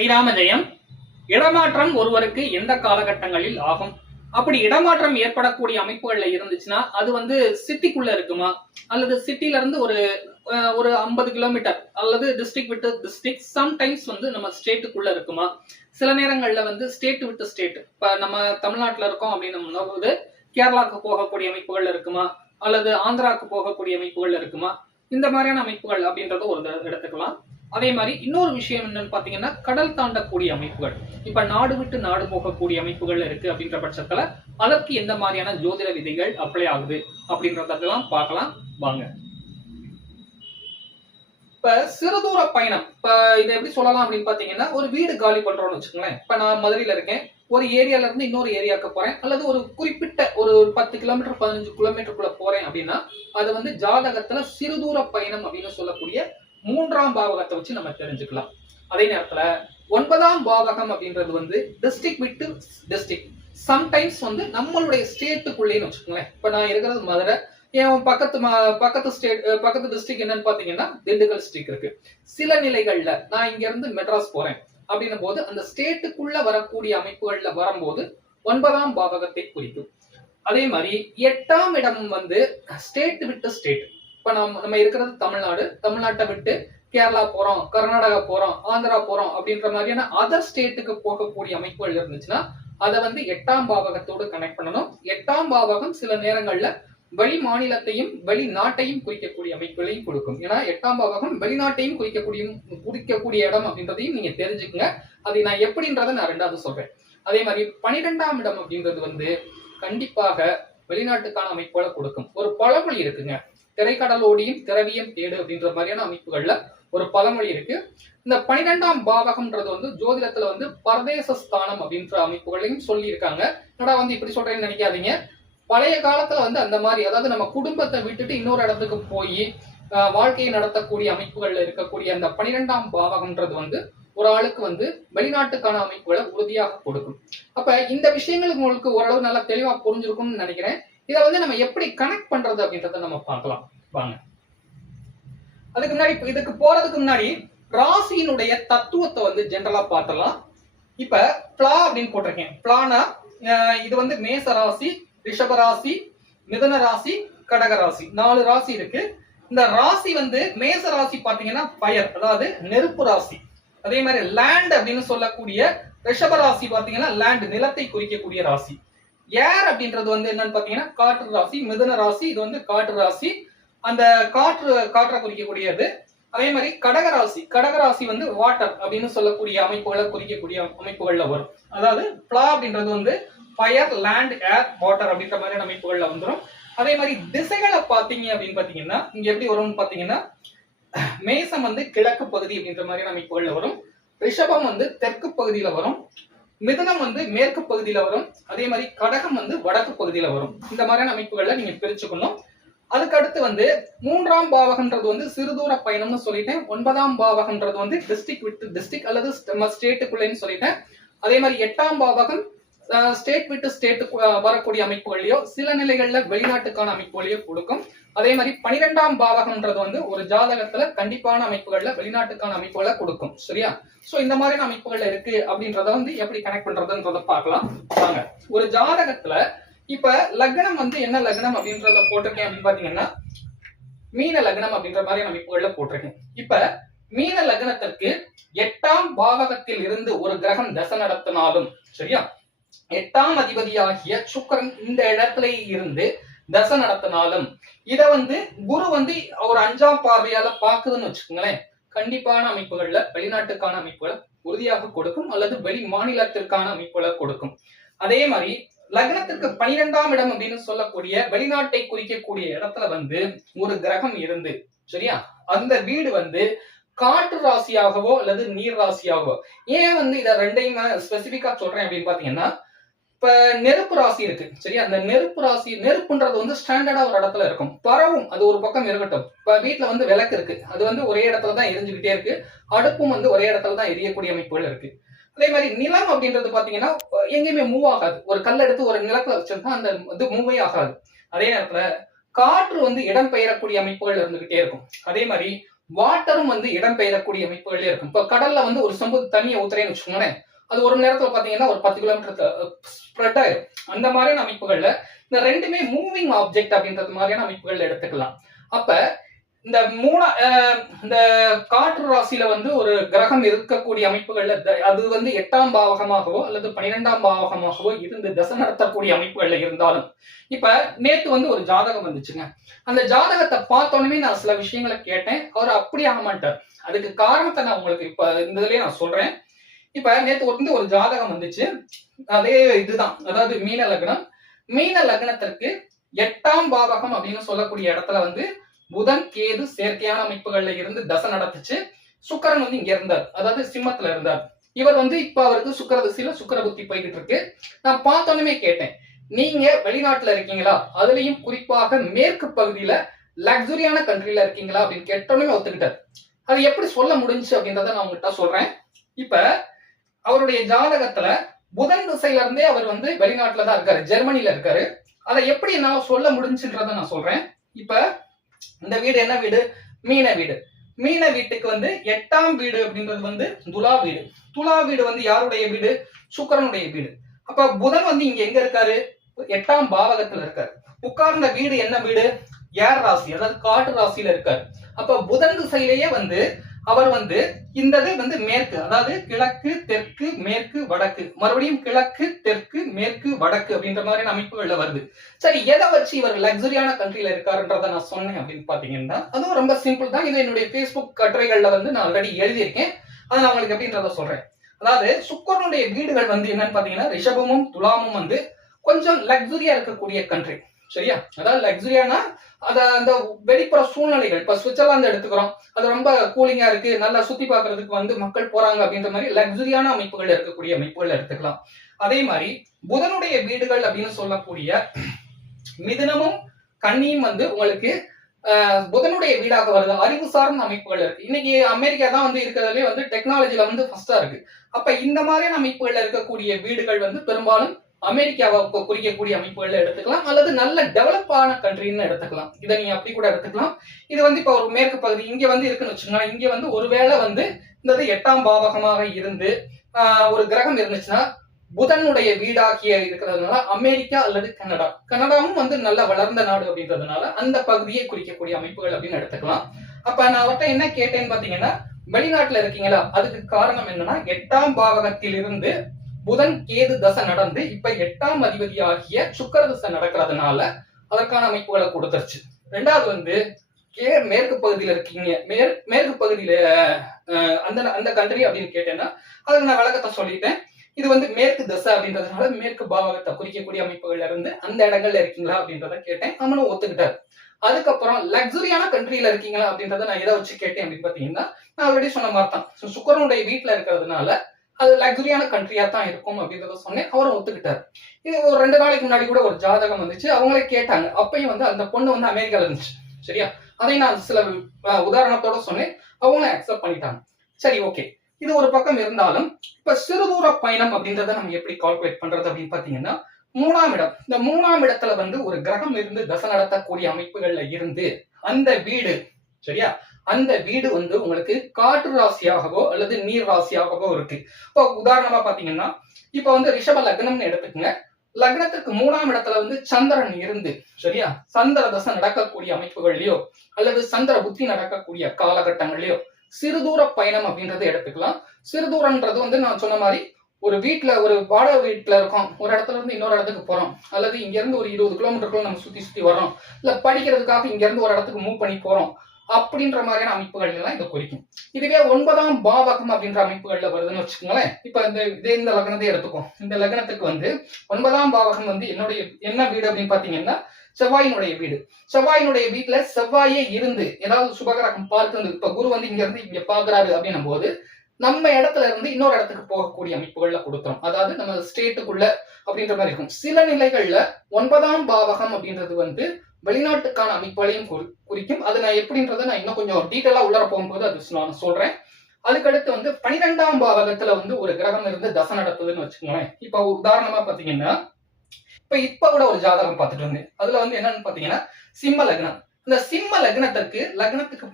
ஸ்ரீராம ஜெயம். இடமாற்றம் ஒருவருக்கு எந்த காலகட்டங்களில் ஆகும்? அப்படி இடமாற்றம் ஏற்படக்கூடிய அமைப்புகள்ல இருந்துச்சுன்னா அது சிட்டிக்குள்ள இருக்குமா, அல்லது சிட்டில இருந்து ஒரு ஒரு 50 கிலோமீட்டர் அல்லது டிஸ்ட்ரிக்ட் விட்டு டிஸ்ட்ரிக்ட், சம்டைம்ஸ் நம்ம ஸ்டேட்டுக்குள்ள இருக்குமா? சில நேரங்கள்ல ஸ்டேட் விட்டு ஸ்டேட், இப்ப நம்ம தமிழ்நாட்டுல இருக்கோம் அப்படின்னு போது கேரளாவுக்கு போகக்கூடிய அமைப்புகள் இருக்குமா, அல்லது ஆந்திராவுக்கு போகக்கூடிய அமைப்புகள் இருக்குமா? இந்த மாதிரியான அமைப்புகள் அப்படின்றத ஒரு எடுத்துக்கலாம். அதே மாதிரி இன்னொரு விஷயம் என்னன்னு பாத்தீங்கன்னா, கடல் தாண்டக்கூடிய அமைப்புகள். இப்ப நாடு விட்டு நாடு போகக்கூடிய அமைப்புகள் இருக்கு அப்படின்ற பட்சத்துல அதற்கு எந்த மாதிரியான ஜோதிட விதிகள் அப்ளை ஆகுது அப்படின்றதெல்லாம் பார்க்கலாம் வாங்க. இப்ப சிறுதூர பயணம், இப்ப இதை எப்படி சொல்லலாம் அப்படின்னு பாத்தீங்கன்னா, ஒரு வீடு காலி பண்றோம்னு வச்சுக்கோங்களேன். இப்ப நான் மதுரையில இருக்கேன், ஒரு ஏரியால இருந்து இன்னொரு ஏரியாவுக்கு போறேன், அல்லது ஒரு குறிப்பிட்ட ஒரு 10 கிலோமீட்டர் 15 கிலோமீட்டருக்குள்ள போறேன் அப்படின்னா அது ஜாதகத்துல சிறுதூர பயணம் அப்படின்னு சொல்லக்கூடிய 3ஆம் பாவகத்தை வச்சு நம்ம தெரிஞ்சுக்கலாம். அதே நேரத்துல 9ஆம் பாவகம் அப்படின்றது டிஸ்ட்ரிக்ட் விட்டு டிஸ்ட்ரிக்ட், சம்டைம்ஸ் நம்மளுடைய ஸ்டேட்டுக்குள்ளேன்னு வச்சுக்கோங்களேன். இப்ப நான் இருக்கிறது மதுரை, என் பக்கத்து ஸ்டேட் பக்கத்து டிஸ்ட்ரிக்ட் என்னன்னு பாத்தீங்கன்னா திண்டுக்கல் டிஸ்ட்ரிக்ட் இருக்கு. சில நிலைகள்ல நான் இங்க இருந்து மெட்ராஸ் போறேன் அப்படின்னும் போது அந்த ஸ்டேட்டுக்குள்ள வரக்கூடிய அமைப்புகள்ல வரும்போது 9ஆம் பாவகத்தை குறிக்கும். அதே மாதிரி 8ஆம் இடம் ஸ்டேட் விட்டு ஸ்டேட். இப்ப நம்ம இருக்கிறது தமிழ்நாடு, தமிழ்நாட்டை விட்டு கேரளா போறோம், கர்நாடகா போறோம், ஆந்திரா போறோம் அப்படின்ற மாதிரியான அதர் ஸ்டேட்டுக்கு போகக்கூடிய அமைப்புகள் இருந்துச்சுன்னா அதை 8ஆம் பாவகத்தோடு கனெக்ட் பண்ணணும். 8ஆம் பாவகம் சில நேரங்கள்ல வெளி மாநிலத்தையும் வெளிநாட்டையும் குறிக்கக்கூடிய அமைப்புகளையும் கொடுக்கும். ஏன்னா 8ஆம் பாவகம் வெளிநாட்டையும் குறிக்கக்கூடிய இடம் அப்படின்றதையும் நீங்க தெரிஞ்சுக்கங்க. அதை நான் எப்படின்றத நான் 2வது சொல்றேன். அதே மாதிரி 12ஆம் இடம் அப்படின்றது கண்டிப்பாக வெளிநாட்டுக்கான அமைப்புகளை கொடுக்கும். ஒரு பழமொழி இருக்குங்க, திரைக்கடலோடியும் திரவியம் தேடு அப்படின்ற மாதிரியான அமைப்புகள்ல ஒரு பழமொழி இருக்கு. இந்த 12ஆம் பாவகம்ன்றது ஜோதிடத்துல பரதேச ஸ்தானம் அப்படின்ற அமைப்புகளையும் சொல்லி இருக்காங்க. என்னடா இப்படி சொல்றேன்னு நினைக்காதீங்க. பழைய காலத்துல அந்த மாதிரி, அதாவது நம்ம குடும்பத்தை விட்டுட்டு இன்னொரு இடத்துக்கு போய் வாழ்க்கையை நடத்தக்கூடிய அமைப்புகள்ல இருக்கக்கூடிய அந்த 12ஆம் பாவகம்ன்றது ஒரு ஆளுக்கு வெளிநாட்டுக்கான அமைப்புகளை உறுதியாக கொடுக்கும். அப்ப இந்த விஷயங்களுக்கு உங்களுக்கு ஓரளவு நல்லா தெளிவா புரிஞ்சிருக்கும்னு நினைக்கிறேன். இதை நம்ம எப்படி கனெக்ட் பண்றது அப்படின்றத நம்ம பார்க்கலாம் வாங்க. அதுக்கு முன்னாடி, இதுக்கு போறதுக்கு முன்னாடி ராசியினுடைய தத்துவத்தை ஜெனரலா பார்த்தலாம். இப்ப பிளா அப்படின்னு போட்டிருக்கேன். பிளானா இது மேச ராசி, ரிஷப ராசி, மிதுன ராசி, கடக ராசி, 4 ராசி இருக்கு. இந்த ராசி மேச ராசி பாத்தீங்கன்னா ஃபயர், அதாவது நெருப்பு ராசி. அதே மாதிரி லேண்ட் அப்படின்னு சொல்லக்கூடிய ரிஷப ராசி பாத்தீங்கன்னா லேண்ட், நிலத்தை குறிக்கக்கூடிய ராசி. ஏர் அப்படின்றது என்னன்னு பாத்தீங்கன்னா காற்று ராசி. மிதுன ராசி இது காற்று ராசி, அந்த காற்றை குறிக்கக்கூடியது. அதே மாதிரி கடகராசி, கடகராசி வாட்டர் அப்படின்னு சொல்லக்கூடிய அமைப்புகளை குறிக்கக்கூடிய அமைப்புகள்ல வரும். அதாவது பிளா அப்படின்றது ஃபயர், லேண்ட், ஏர், வாட்டர் அப்படின்ற மாதிரி அமைப்புகள்ல வந்துடும். அதே மாதிரி திசைகளை பாத்தீங்க அப்படின்னு பாத்தீங்கன்னா இங்க எப்படி வரும்னு பாத்தீங்கன்னா, மேசம் கிழக்கு பகுதி அப்படின்ற மாதிரியான அமைப்புகள்ல வரும். ரிஷபம் தெற்கு பகுதியில வரும். மிதுனம் மேற்கு பகுதியில வரும். அதே மாதிரி கடகம் வடக்கு பகுதியில வரும். இந்த மாதிரியான அமைப்புகள்ல நீங்க பிரிச்சுக்கணும். அதுக்கு அடுத்து 3ஆம் பாவகம்ன்றது சிறுதூர பயணம்னு சொல்லிட்டேன். 9ஆம் பாவகம்ன்றது டிஸ்ட்ரிக்ட் விட்டு டிஸ்ட்ரிக்ட் அல்லது ஸ்டேட்டுக்குள்ளேன்னு சொல்லிட்டேன். அதே மாதிரி 8ஆம் பாவகம் ஸ்டேட் விட்டு ஸ்டேட் வரக்கூடிய அமைப்புகளையோ சில நிலைகள்ல வெளிநாட்டுக்கான அமைப்புகளையோ கொடுக்கும். அதே மாதிரி 12ஆம் பாவகம்ன்றது ஒரு ஜாதகத்துல கண்டிப்பான அமைப்புகள்ல வெளிநாட்டுக்கான அமைப்புகளை கொடுக்கும். சரியா? சோ இந்த மாதிரியான அமைப்புகள் இருக்கு அப்படின்றத எப்படி கனெக்ட் பண்றதுன்றத பார்க்கலாம் வாங்க. ஒரு ஜாதகத்துல இப்ப லக்னம் என்ன லக்னம் அப்படின்றத போட்டிருக்கேன் அப்படின்னு பாத்தீங்கன்னா மீன லக்னம் அப்படின்ற மாதிரி அமைப்புகள்ல போட்டிருக்கேன். இப்ப மீன லக்னத்திற்கு 8ஆம் பாவகத்தில் இருந்து ஒரு கிரகம் தசை நடத்தினாலும், சரியா, 8ஆம் அதிபதியாகிய சுக்கிரன் இந்த இடத்துல இருந்து தசை நடத்தினாலும் இத குரு ஒரு 5ஆம் பார்வையால பாக்குதுன்னு வச்சுக்கோங்களேன், கண்டிப்பான அமைப்புகள்ல வெளிநாட்டுக்கான அமைப்புகளை உறுதியாக கொடுக்கும் அல்லது வெளி மாநிலத்திற்கான அமைப்புகளை கொடுக்கும். அதே மாதிரி லக்னத்திற்கு 12ஆம் இடம் அப்படின்னு சொல்லக்கூடிய வெளிநாட்டை குறிக்கக்கூடிய இடத்துல ஒரு கிரகம் இருந்து, சரியா, அந்த வீடு காற்று ராசியாகவோ அல்லது நீர் ராசியாகவோ. ஏன் இத ரெண்டையும் ஸ்பெசிபிக்கா சொல்றேன் அப்படின்னு பாத்தீங்கன்னா, இப்ப நெருப்பு ராசி இருக்கு, சரியா, அந்த நெருப்பு ராசி, நெருப்புன்றது ஸ்டாண்டர்டா ஒரு இடத்துல இருக்கும், பரவும், அது ஒரு பக்கம் இருக்கட்டும். இப்ப வீட்டுல விளக்கு இருக்கு, அது ஒரே இடத்துலதான் எரிஞ்சுக்கிட்டே இருக்கு. அடுப்பும் ஒரே இடத்துலதான் எரியக்கூடிய அமைப்புகள் இருக்கு. அதே மாதிரி நிலம் அப்படின்றது பாத்தீங்கன்னா எங்கேயுமே மூவ் ஆகாது. ஒரு கல் எடுத்து ஒரு நிலத்துல வச்சிருந்தா அந்த மூவே ஆகாது. அதே நேரத்துல காற்று இடம் பெயரக்கூடிய அமைப்புகள் இருந்துகிட்டே இருக்கும். அதே மாதிரி வாட்டரும் வந்து இடம்பெயரக்கூடிய அமைப்புகளே இருக்கும். இப்ப கடல்ல வந்து ஒரு சொம்பு தண்ணியை ஊத்துறேன்னு வச்சுக்கோங்களேன், அது ஒரு நேரத்துல பாத்தீங்கன்னா ஒரு 10 கிலோமீட்டர் ஸ்ப்ரெட் ஆயிரும். அந்த மாதிரியான அமைப்புகள்ல இந்த ரெண்டுமே மூவிங் ஆப்ஜெக்ட் அப்படின்றது மாதிரியான அமைப்புகள் எடுத்துக்கலாம். அப்ப இந்த இந்த காற்று ராசியில வந்து ஒரு கிரகம் இருக்கக்கூடிய அமைப்புகள்ல அது வந்து 8ஆம் பாவகமாகவோ அல்லது 12ஆம் பாவகமாகவோ இருந்து தசை நடத்தக்கூடிய அமைப்புகள்ல இருந்தாலும், இப்ப நேத்து வந்து ஒரு ஜாதகம் வந்துச்சுங்க. அந்த ஜாதகத்தை பார்த்தோன்னே நான் சில விஷயங்களை கேட்டேன். அவர் அப்படி ஆக மாட்டார். அதுக்கு காரணத்தை நான் உங்களுக்கு இப்ப இந்த இதுலயே நான் சொல்றேன். இப்ப நேத்து வந்து ஒரு ஜாதகம் வந்துச்சு. அதே இதுதான், அதாவது மீன லக்னம். மீன லக்னத்திற்கு 8ஆம் பாவகம் அப்படின்னு சொல்லக்கூடிய இடத்துல வந்து புதன் கேது செயற்கையான அமைப்புகள்ல இருந்து தசை நடத்துச்சு. சுக்கரன் வந்து இங்க இருந்தார், அதாவது சிம்மத்துல இருந்தார். இவர் வந்து இப்ப அவருக்கு சுக்கர திசையில சுக்கர புத்தி போய்கிட்டு இருக்கு. நான் பார்த்தோன்னே கேட்டேன், நீங்க வெளிநாட்டுல இருக்கீங்களா, அதுலயும் குறிப்பாக மேற்கு பகுதியில லக்ஸுரியான கண்ட்ரில இருக்கீங்களா அப்படின்னு கேட்டோன்னே ஒத்துக்கிட்டார். அது எப்படி சொல்ல முடிஞ்சு அப்படின்றத நான் உங்ககிட்ட சொல்றேன். இப்ப அவருடைய ஜாதகத்துல புதன் திசையில இருந்தே அவர் வந்து வெளிநாட்டுல தான் இருக்காரு, ஜெர்மனில இருக்காரு. அதை எப்படி என்னால சொல்ல முடிஞ்சுன்றத நான் சொல்றேன். இப்ப இந்த வீடு என்ன வீடு? மீன வீடு. மீன வீட்டுக்கு வந்து 8ஆம் வீடு அப்படின்றது வந்து துலா வீடு. துலா வீடு வந்து யாருடைய வீடு? சுக்கிரனுடைய வீடு. அப்ப புதன் வந்து இங்க எங்க இருக்காரு? 8ஆம் பாவகத்துல இருக்காரு. உட்கார்ந்த வீடு என்ன வீடு? ஏர் ராசி, அதாவது காற்று ராசியில இருக்காரு. அப்ப புதன் திசையிலேயே வந்து அவர் வந்து இந்த வந்து மேற்கு, அதாவது கிழக்கு தெற்கு மேற்கு வடக்கு, மறுபடியும் கிழக்கு தெற்கு மேற்கு வடக்கு அப்படின்ற மாதிரியான அமைப்புகள்ல வருது. சரி, எதை வச்சு இவர் லக்ஸுரியான கண்ட்ரில இருக்காருன்றத நான் சொன்னேன் அப்படின்னு பாத்தீங்கன்னா, அதுவும் ரொம்ப சிம்பிள் தான். இது என்னுடைய பேஸ்புக் கட்டுரைகள்ல வந்து நான் ஆல்ரெடி எழுதியிருக்கேன். அதை நான் உங்களுக்கு எப்படின்றத சொல்றேன். அதாவது சுக்கிரனுடைய வீடுகள் வந்து என்னன்னு பாத்தீங்கன்னா, ரிஷபமும் துலாமும் வந்து கொஞ்சம் லக்ஸுரியா இருக்கக்கூடிய கண்ட்ரி. சரியா? அதாவது லக்ஸுரியானா அந்த வெளிப்புற சூழ்நிலைகள், இப்ப சுவிட்சர்லாந்து எடுத்துக்கிறோம், அது ரொம்ப கூலிங்கா இருக்கு, நல்லா சுத்தி பார்க்கறதுக்கு வந்து மக்கள் போறாங்க அப்படின்ற மாதிரி லக்ஸுரியான அமைப்புகள் இருக்கக்கூடிய அமைப்புகள் எடுத்துக்கலாம். அதே மாதிரி புதனுடைய வீடுகள் அப்படின்னு சொல்லக்கூடிய மிதுனமும் கன்னியும் வந்து உங்களுக்கு புதனுடைய வீடாக வருது. அறிவு சார்ந்த அமைப்புகள் இருக்கு. இன்னைக்கு அமெரிக்கா தான் வந்து இருக்கிறதுலே வந்து டெக்னாலஜில வந்து ஃபர்ஸ்டா இருக்கு. அப்ப இந்த மாதிரியான அமைப்புகள்ல இருக்கக்கூடிய வீடுகள் வந்து பெரும்பாலும் அமெரிக்காவை குறிக்கக்கூடிய அமைப்புகள்ல எடுத்துக்கலாம், அல்லது நல்ல டெவலப் ஆன கண்ட்ரின்னு எடுத்துக்கலாம். இதை நீங்க அப்படி கூட எடுத்துக்கலாம். இது வந்து இப்ப ஒரு மேற்கு பகுதி இங்க வந்து இருக்குன்னு வச்சுக்கோங்க. இங்க வந்து ஒருவேளை வந்து இந்த 8ஆம் பாவகமாக இருந்து ஒரு கிரகம் இருந்துச்சுன்னா புதனுடைய வீடாகிய இருக்கிறதுனால அமெரிக்கா அல்லது கனடா, கனடாவும் வந்து நல்ல வளர்ந்த நாடு அப்படின்றதுனால அந்த பகுதியை குறிக்கக்கூடிய அமைப்புகள் அப்படின்னு எடுத்துக்கலாம். அப்ப நான் அவர்கிட்ட என்ன கேட்டேன்னு பாத்தீங்கன்னா, வெளிநாட்டுல இருக்கீங்களா, அதுக்கு காரணம் என்னன்னா 8ஆம் பாவகத்தில் இருந்து புதன் கேது தசை நடந்து இப்ப 8ஆம் அதிபதி ஆகிய சுக்கர தசை நடக்கிறதுனால அதற்கான அமைப்புகளை கொடுத்துருச்சு. ரெண்டாவது வந்து மேற்கு பகுதியில இருக்கீங்க, மேற்கு பகுதியில அந்த கண்ட்ரி அப்படின்னு கேட்டேன்னா அதுக்கு நான் விளக்கத்தை சொல்லிட்டேன். இது வந்து மேற்கு தசை அப்படின்றதுனால மேற்கு பாவகத்தை குறிக்கக்கூடிய அமைப்புகள்ல இருந்து அந்த இடங்கள்ல இருக்கீங்களா அப்படின்றத கேட்டேன். அவனும் ஒத்துக்கிட்டாரு. அதுக்கப்புறம் லக்ஸுரியான கண்ட்ரியில இருக்கீங்களா அப்படின்றத நான் எதை வச்சு கேட்டேன் அப்படின்னு பாத்தீங்கன்னா, நான் ஆல்ரெடி சொன்ன மாதிரி தான், சுக்கரனுடைய வீட்டுல இருக்கிறதுனால அது லக்ஸுரியான கண்ட்ரியா தான் இருக்கும் அப்படின்றத சொன்னேன். அவரும் ஒத்துக்கிட்டாரு. இது ஒரு 2 நாளைக்கு முன்னாடி கூட ஒரு ஜாதகம் வந்துச்சு, அவங்களே கேட்டாங்க. அப்பயும் வந்து அந்த பொண்ணு வந்து அமெரிக்கால இருந்துச்சு. சரியா? அதை நான் சில உதாரணத்தோட சொன்னேன், அவங்க அக்செப்ட் பண்ணிட்டாங்க. சரி, ஓகே. இது ஒரு பக்கம் இருந்தாலும் இப்ப சிறுதூர பயணம் அப்படின்றத நம்ம எப்படி கால்குலேட் பண்றது அப்படின்னு பாத்தீங்கன்னா, 3ஆம் இடம், இந்த 3ஆம் இடத்துல வந்து ஒரு கிரகம் இருந்து தசை நடத்தக்கூடிய அமைப்புகள்ல இருந்து அந்த வீடு, சரியா, அந்த வீடு வந்து உங்களுக்கு காற்று ராசியாகவோ அல்லது நீர் ராசியாகவோ இருக்கு. இப்போ உதாரணமா பாத்தீங்கன்னா, இப்ப வந்து ரிஷப லக்னம்னு எடுத்துக்கங்க. லக்னத்துக்கு 3ஆம் இடத்துல வந்து சந்திரன் இருந்து, சரியா, சந்திர தசை நடக்கக்கூடிய அமைப்புகள்லயோ அல்லது சந்திர புத்தி நடக்கக்கூடிய காலகட்டங்கள்லயோ சிறுதூர பயணம் அப்படின்றத எடுத்துக்கலாம். சிறுதூரன்றது வந்து நான் சொன்ன மாதிரி ஒரு வீட்டுல, ஒரு வாடகை வீட்டுல இருக்கோம், ஒரு இடத்துல இருந்து இன்னொரு இடத்துக்கு போறோம், அல்லது இங்க இருந்து ஒரு 20 கிலோமீட்டருக்குள்ள நம்ம சுத்தி சுத்தி வரோம், இல்ல படிக்கிறதுக்காக இங்க இருந்து ஒரு இடத்துக்கு மூவ் பண்ணி போறோம் அப்படின்ற மாதிரியான அமைப்புகள் எல்லாம் இதை குறிக்கும். இதுவே 9ஆம் பாவகம் அப்படின்ற அமைப்புகள்ல வருதுன்னு வச்சுக்கோங்களேன். இப்ப இந்த லக்னத்தை எடுத்துக்கோம். இந்த லக்னத்துக்கு வந்து 9ஆம் பாவகம் வந்து என்ன வீடு அப்படின்னு பாத்தீங்கன்னா செவ்வாயினுடைய வீடு. செவ்வாயினுடைய வீட்டுல செவ்வாயே இருந்து ஏதாவது சுபகிரகம் பார்த்து, இப்ப குரு வந்து இங்க இருந்து இங்க பாக்குறாரு அப்படின்னும் போது நம்ம இடத்துல இருந்து இன்னொரு இடத்துக்கு போகக்கூடிய அமைப்புகள்ல கொடுத்துரும். அதாவது நம்ம ஸ்டேட்டுக்குள்ள அப்படின்ற மாதிரி இருக்கும். சில நிலைகள்ல 9ஆம் பாவகம் அப்படின்றது வந்து வெளிநாட்டுக்கான அமைப்புகளையும் குறிக்கும். அது நான் எப்படின்றத நான் இன்னும் கொஞ்சம் டீட்டெயிலா உள்ளர போகும்போது அது நான் சொல்றேன். அதுக்கடுத்து வந்து 12ஆம் பாவகத்துல வந்து ஒரு கிரகம் இருந்து தசை நடத்துதுன்னு வச்சுக்கோங்களேன். இப்ப உதாரணமா பாத்தீங்கன்னா, இப்ப கூட ஒரு ஜாதகம் பார்த்துட்டு வந்தேன். அதுல வந்து என்னன்னு பாத்தீங்கன்னா சிம்ம லக்னம். இந்த சிம்ம லக்னத்துக்கு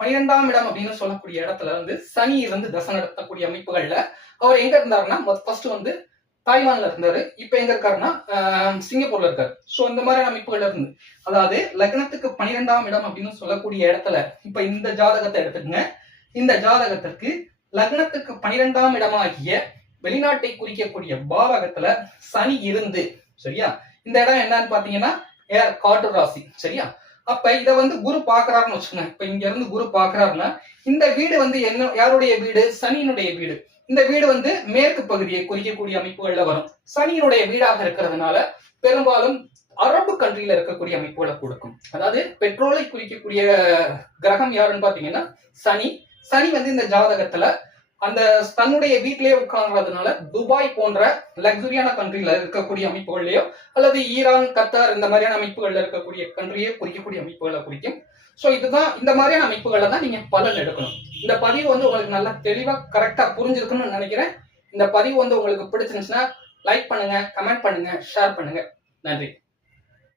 12ஆம் இடம் அப்படின்னு சொல்லக்கூடிய இடத்துல வந்து சனி இருந்து தசை நடத்தக்கூடிய அமைப்புகள்ல அவர் எங்க இருந்தாருன்னா ஃபர்ஸ்ட் வந்து தாய்வான்ல இருந்தாரு. இப்ப எங்க இருக்காருன்னா சிங்கப்பூர்ல இருக்காரு. சோ இந்த மாதிரி அமைப்புகள் இருந்து, அதாவது லக்னத்துக்கு 12ஆம் இடம் அப்படின்னு சொல்லக்கூடிய இடத்துல இப்ப இந்த ஜாதகத்தை எடுத்துக்கங்க. இந்த ஜாதகத்திற்கு லக்னத்துக்கு 12ஆம் இடமாகிய வெளிநாட்டை குறிக்கக்கூடிய பாவகத்துல சனி இருந்து, சரியா, இந்த இடம் என்னன்னு பாத்தீங்கன்னா காற்று ராசி, சரியா. அப்ப இத வந்து குரு பாக்குறாருன்னு வச்சுக்கோங்க. இப்ப இங்க இருந்து குரு பாக்குறாருன்னா இந்த வீடு வந்து என்ன, யாருடைய வீடு? சனியினுடைய வீடு. இந்த வீடு வந்து மேற்கு பகுதியை குறிக்கக்கூடிய அமைப்புகள்ல வரும். சனியினுடைய வீடாக இருக்கிறதுனால பெரும்பாலும் அரபு கண்ட்ரியில இருக்கக்கூடிய அமைப்புகளை கொடுக்கும். அதாவது பெட்ரோலை குறிக்கக்கூடிய கிரகம் யாருன்னு பாத்தீங்கன்னா சனி. சனி வந்து இந்த ஜாதகத்துல அந்த தன்னுடைய வீட்டிலேயே உட்கார்றதுனால துபாய் போன்ற லக்ஸுரியான கண்ட்ரில இருக்கக்கூடிய அமைப்புகள்லயோ அல்லது ஈரான், கத்தார் இந்த மாதிரியான அமைப்புகள்ல இருக்கக்கூடிய கண்ட்ரியை குறிக்கக்கூடிய அமைப்புகளை குறிக்கும். சோ இதுதான், இந்த மாதிரியான அமைப்புகளை தான் நீங்க பலன் எடுக்கணும். இந்த பதிவு வந்து உங்களுக்கு நல்லா தெளிவா கரெக்டா புரிஞ்சிருக்குன்னு நினைக்கிறேன். இந்த பதிவு வந்து உங்களுக்கு பிடிச்சிருந்துச்சுன்னா லைக் பண்ணுங்க, கமெண்ட் பண்ணுங்க, ஷேர் பண்ணுங்க. நன்றி.